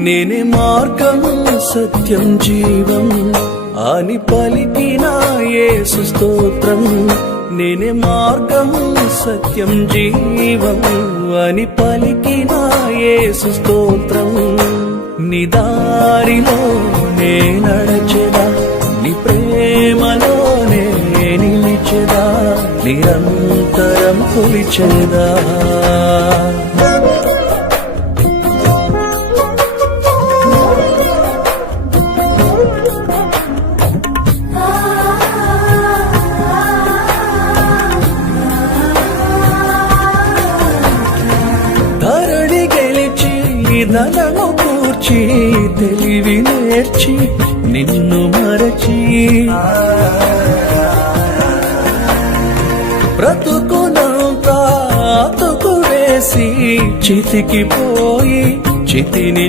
నేనే మార్గం సత్యం జీవం అని పలికిన యేసు స్తోత్రం. నేనే మార్గం సత్యం జీవం అని పలికిన యేసు స్తోత్రం. నీ దారిలో నే నడచెదా, నీ ప్రేమలోనే నిలిచెదా, నిరంతరం కొలిచెదా. ధరణి గెలిచి ధనము కూర్చి తెలివి నేర్చి నిన్ను మరచి బ్రతుకునంత అతుకు వేసి చితికి పోయి చితిని